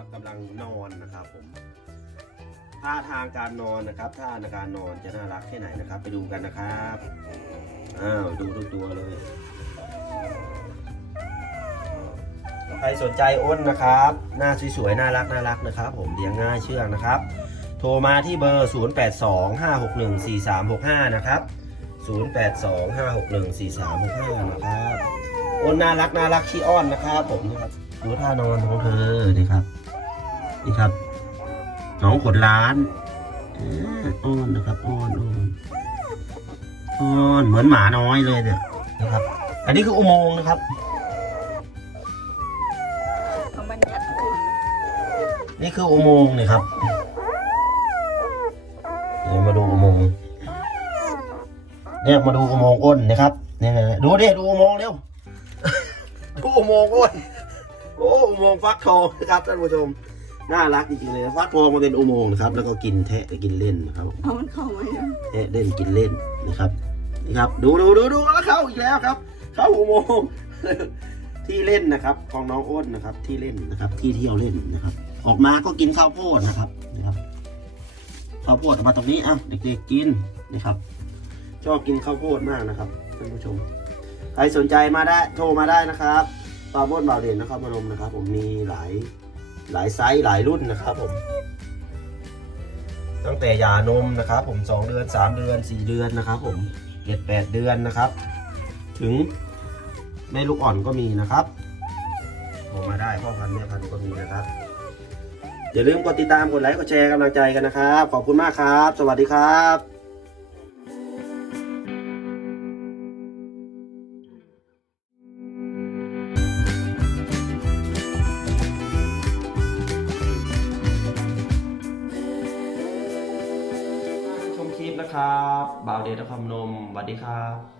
นะครับกำลังนอนนะครับผมท่าทางการนอนนะครับท่าในการนอนจะน่ารักแค่ไหนนะครับ ไปดูกันนะครับอ้าวดูทุกตัวเลยใครสนใจอ้นนะครับ หน้าสวยๆน่ารักน่ารักนะครับ ผมเลี้ยงง่ายเชื่องนะครับ โทรมาที่เบอร์ 0825614365 นะครับ 0825614365 นะครับอ้นน่ารักน่ารักขี้อ้อนนะครับ ผมนะครับดูท่านอนของเธอนี่ครับ นี่ครับน้องขนล้านอ้อนนะครับอ้อนอ้อนอ้อนเหมือนหมาน้อยเลยเนี่ยนะครับ อันนี้คืออุโมงค์นะครับนี่คืออุโมงค์นี่ครับเดี๋ยวมาดูอุโมงค์เนี่ยมาดูอุโมงค์อ้นนะครับเนี่ยดูดิดูอุโมงค์เร็วดูอุโมงค์อ้นโอ้อุโมงค์ฟักทองนะครับท่านผู้ชม น่ารักจริงๆเลยนะฟักทองมาเป็นอุโมงค์นะครับ แล้วก็กินแทะกินเล่นนะครับเอามันเข้ามายังแทะเล่นกินเล่นนะครับนี่ครับ ดูดูดูดูแล้วเข้าอีกแล้วครับ เข้าอุโมงค์ที่เล่นนะครับ ของน้องอ้นนะครับ ที่เล่นนะครับ ที่เที่ยวเล่นนะครับ ออกมาก็กินข้าวโพดนะครับนะครับข้าวโพดออกมาตรงนี้อะเด็กๆกินนะครับ ชอบกินข้าวโพดมากนะครับท่านผู้ชม ใครสนใจมาได้โทรมาได้นะครับปลาโมดบาวเด่นนะครับมานมนะครับ ผมมีหลาย หลายไซส์หลายรุ่นนะครับผม ตั้งแต่ยานมนะครับผมสองเดือนสามเดือนสี่เดือนนะครับผมเจ็ดแปดเดือนนะครับ ถึงแม่ลูกอ่อนก็มีนะครับโทรมาได้พ่อพันธุ์แม่พันธุ์ก็มีนะครับ อย่าลืมกดติดตามกดไลค์กดแชร์กำลังใจกันนะครับ ขอบคุณมากครับ สวัสดีครับ ชมคลิปนะครับบ่าวเดชนครนมสวัสดีครับ